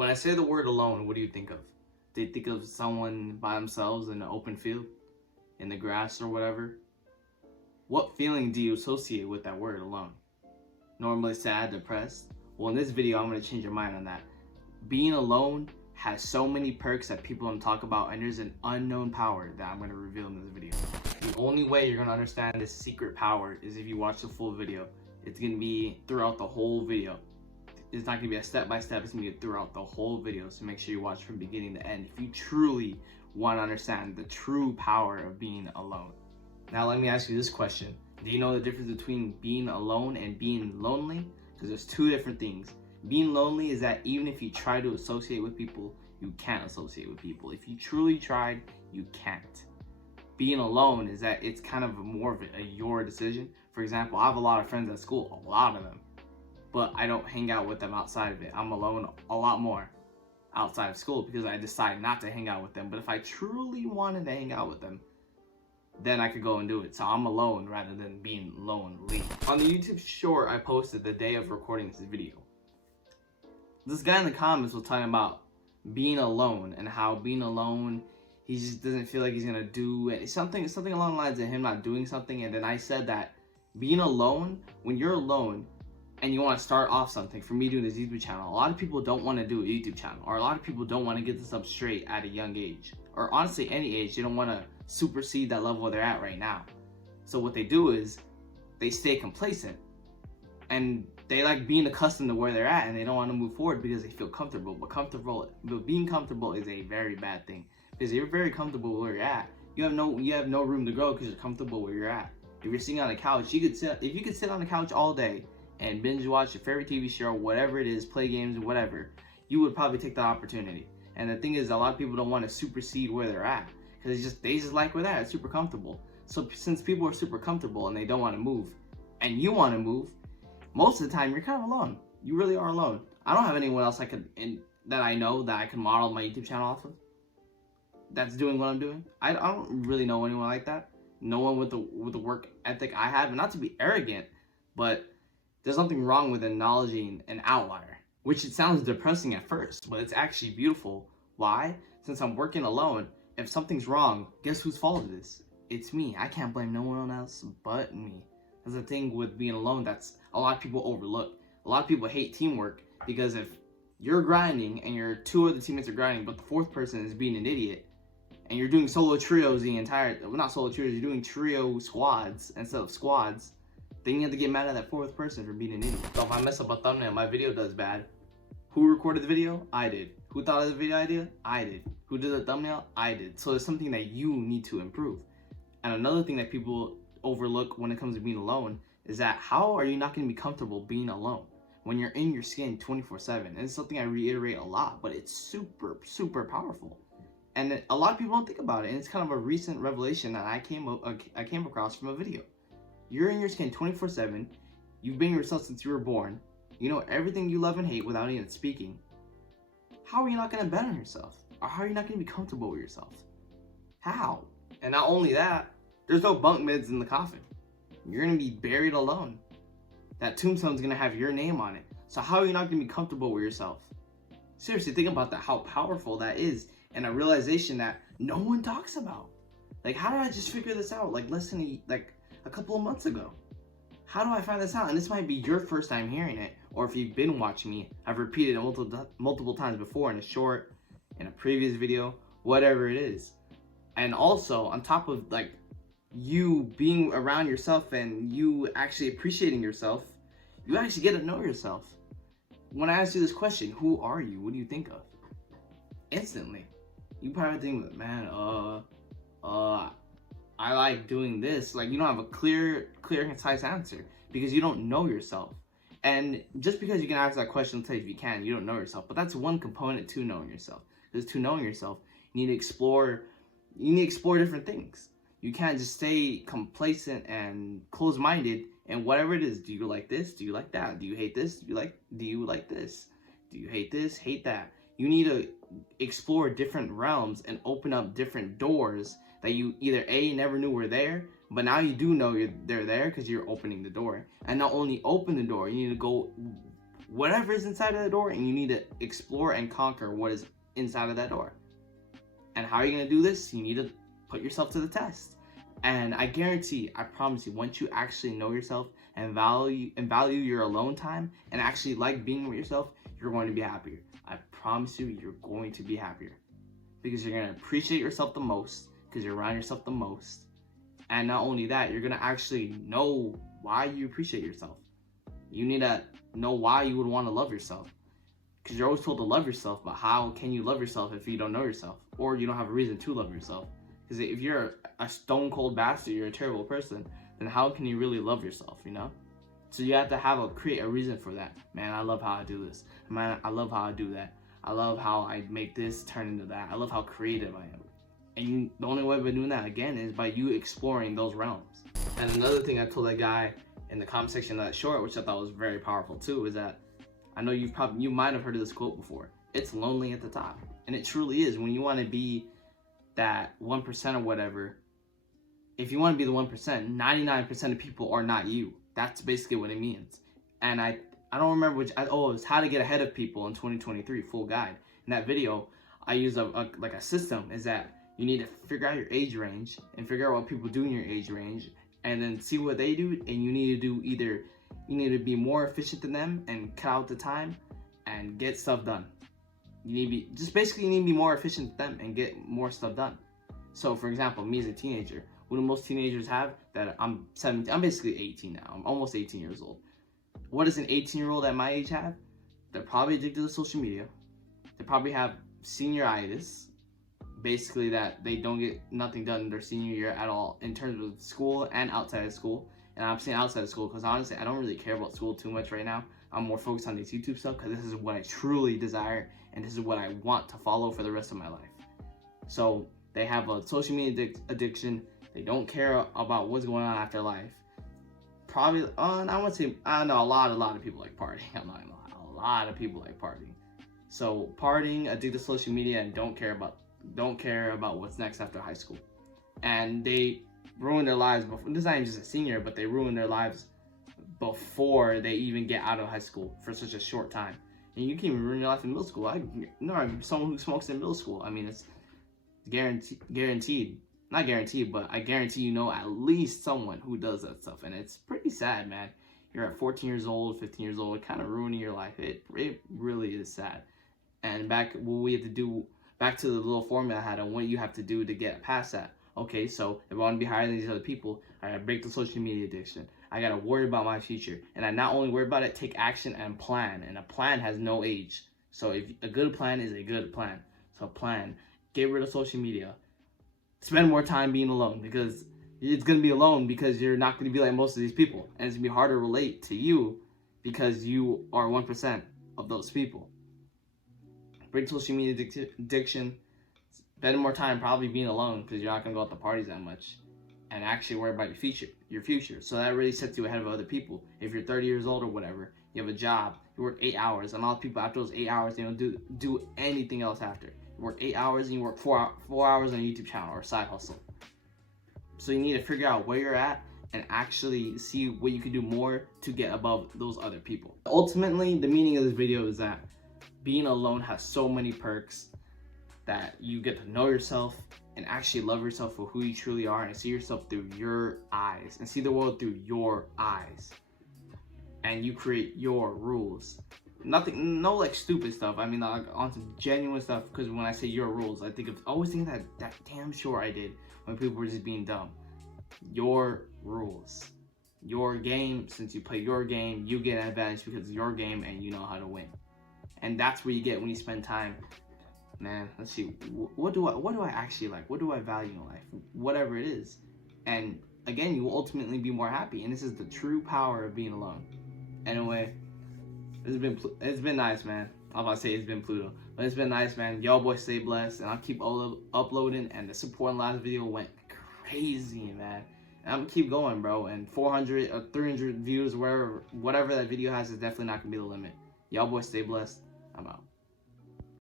When I say the word alone, what do you think of? Do you think of someone by themselves in an open field, in the grass or whatever? What feeling do you associate with that word alone? Normally sad, depressed? Well, in this video, I'm going to change your mind on that. Being alone has so many perks that people don't talk about, and there's an unknown power that I'm going to reveal in this video. The only way you're going to understand this secret power is if you watch the full video. It's going to be throughout the whole video. It's not going to be a step-by-step, it's going to be throughout the whole video, so make sure you watch from beginning to end if you truly want to understand the true power of being alone. Now let me ask you this question. Do you know the difference between being alone and being lonely? Because there's two different things. Being lonely is that even if you try to associate with people, you can't associate with people. If you truly tried, you can't. Being alone is that it's kind of more of a your decision. For example, I have a lot of friends at school, a lot of them, but I don't hang out with them outside of it. I'm alone a lot more outside of school because I decide not to hang out with them. But if I truly wanted to hang out with them, then I could go and do it. So I'm alone rather than being lonely. On the YouTube short I posted the day of recording this video, this guy in the comments was talking about being alone and how being alone, he just doesn't feel like he's gonna do it. Something along the lines of him not doing something. And then I said that being alone, when you're alone and you want to start off something, for me doing this YouTube channel, a lot of people don't want to do a YouTube channel, or a lot of people don't want to get this up straight at a young age, or honestly any age. They don't want to supersede that level they're at right now. So what they do is they stay complacent and they like being accustomed to where they're at, and they don't want to move forward because they feel comfortable. But being comfortable is a very bad thing, because if you're very comfortable where you're at, you have no room to grow because you're comfortable where you're at. If you're sitting on a couch, if you could sit on the couch all day and binge watch your favorite TV show, whatever it is, play games, whatever, you would probably take that opportunity. And the thing is, a lot of people don't want to supersede where they're at because they just like where they're at. It's super comfortable. So since people are super comfortable and they don't want to move, and you want to move, most of the time you're kind of alone. You really are alone. I don't have anyone else that I know that I can model my YouTube channel off of that's doing what I'm doing. I don't really know anyone like that. No one with the work ethic I have. And not to be arrogant, but there's nothing wrong with acknowledging an outlier, which it sounds depressing at first, but it's actually beautiful. Why? Since I'm working alone, if something's wrong, guess whose fault it is? It's me. I can't blame no one else but me. That's the thing with being alone that's a lot of people overlook. A lot of people hate teamwork because if you're grinding and your two other teammates are grinding, but the fourth person is being an idiot, and you're doing solo trios not solo trios, you're doing trio squads instead of squads, then you have to get mad at that fourth person for being an idiot. So if I mess up a thumbnail, my video does bad. Who recorded the video? I did. Who thought of the video idea? I did. Who did the thumbnail? I did. So it's something that you need to improve. And another thing that people overlook when it comes to being alone is that how are you not going to be comfortable being alone when you're in your skin 24/7? And it's something I reiterate a lot, but it's super, super powerful. And a lot of people don't think about it. And it's kind of a recent revelation that I came across from a video. You're in your skin 24/7. You've been yourself since you were born. You know everything you love and hate without even speaking. How are you not going to bet on yourself? Or how are you not going to be comfortable with yourself? How? And not only that, there's no bunk beds in the coffin. You're going to be buried alone. That tombstone's going to have your name on it. So how are you not going to be comfortable with yourself? Seriously, think about that, how powerful that is. And a realization that no one talks about. Like, how did I just figure this out? Like, less than a couple of months ago. How do I find this out? And this might be your first time hearing it, or if you've been watching me, I've repeated it multiple times before in a short, in a previous video, whatever it is. And also, on top of like you being around yourself and you actually appreciating yourself, you actually get to know yourself. When I ask you this question, who are you? What do you think of? Instantly, you probably think, man, I like doing this. Like, you don't have a clear, concise answer because you don't know yourself. And just because you can ask that question, tell you if you can, you don't know yourself. But that's one component to knowing yourself. Because to knowing yourself, you need to explore different things. You can't just stay complacent and closed-minded and whatever it is. Do you like this? Do you like that? Do you hate this? Do you like this? Do you hate this? Hate that? You need to explore different realms and open up different doors that you either A, never knew were there, but now you do know they're there because you're opening the door. And not only open the door, you need to go whatever is inside of the door, and you need to explore and conquer what is inside of that door. And how are you going to do this? You need to put yourself to the test. And I guarantee, I promise you, once you actually know yourself and value your alone time and actually like being with yourself, you're going to be happier. I promise you, you're going to be happier. Because you're going to appreciate yourself the most, because you're around yourself the most. And not only that, you're going to actually know why you appreciate yourself. You need to know why you would want to love yourself. Because you're always told to love yourself, but how can you love yourself if you don't know yourself? Or you don't have a reason to love yourself? Because if you're a stone cold bastard, you're a terrible person, then how can you really love yourself, you know? So you have to create a reason for that. Man, I love how I do this. Man, I love how I do that. I love how I make this turn into that. I love how creative I am. And the only way by doing that, again, is by you exploring those realms. And another thing I told that guy in the comment section of that short, which I thought was very powerful too, is that I know you might have heard of this quote before. It's lonely at the top. And it truly is. When you want to be that 1% or whatever, if you want to be the 1%, 99% of people are not you. That's basically what it means. And I don't remember it was How to Get Ahead of People in 2023, full guide. In that video, I use a system, is that you need to figure out your age range and figure out what people do in your age range, and then see what they do, and you need to be more efficient than them and cut out the time and get stuff done. You need to be more efficient than them and get more stuff done. So for example, me as a teenager, what do most teenagers have? That I'm 17, I'm basically 18 now. I'm almost 18 years old. What does an 18-year-old at my age have? They're probably addicted to social media. They probably have senioritis, basically that they don't get nothing done in their senior year at all in terms of school and outside of school. And I'm saying outside of school because honestly, I don't really care about school too much right now. I'm more focused on this YouTube stuff because this is what I truly desire and this is what I want to follow for the rest of my life. So they have a social media addiction. They don't care about what's going on after life. Probably, I want to say, I know a lot of people like partying. I'm not gonna lie, a lot of people like partying. So partying, addicted to social media, and don't care about what's next after high school. And they ruin their lives before. This is not even just a senior, but they ruin their lives before they even get out of high school for such a short time. And you can even ruin your life in middle school. I'm someone who smokes in middle school. I mean, it's guaranteed. Not guaranteed, but I guarantee you know at least someone who does that stuff. And it's pretty sad, man. You're at 14 years old, 15 years old, kind of ruining your life. It really is sad. And back to the little formula I had on what you have to do to get past that. Okay, so if I want to be higher than these other people, I gotta break the social media addiction. I gotta worry about my future. And I not only worry about it, take action and plan. And a plan has no age. So if a good plan is a good plan. So plan. Get rid of social media. Spend more time being alone, because it's going to be alone because you're not going to be like most of these people. And it's going to be harder to relate to you because you are 1% of those people. Break social media addiction. Spend more time probably being alone because you're not going to go out to parties that much. And actually worry about your future. So that really sets you ahead of other people. If you're 30 years old or whatever, you have a job, you work 8 hours. And a lot of people after those 8 hours, they don't do anything else after. Work 8 hours and you work 4 hours on a YouTube channel or a side hustle. So you need to figure out where you're at and actually see what you can do more to get above those other people. Ultimately, the meaning of this video is that being alone has so many perks, that you get to know yourself and actually love yourself for who you truly are and see yourself through your eyes and see the world through your eyes. And you create your rules. No like stupid stuff. I mean, like on some genuine stuff. Because when I say your rules, I always think that damn sure I did when people were just being dumb. Your rules, your game. Since you play your game, you get an advantage because it's your game and you know how to win. And that's what you get when you spend time. Man, let's see. What do I actually like? What do I value in life? Whatever it is. And again, you will ultimately be more happy. And this is the true power of being alone. Anyway. It's been nice, man. I'm about to say it's been Pluto, but it's been nice, man. Y'all boys stay blessed, and I'll keep uploading. And the support in the last video went crazy, man. And I'm gonna keep going, bro. And 400 or 300 views, whatever that video has, is definitely not gonna be the limit. Y'all boys stay blessed. I'm out.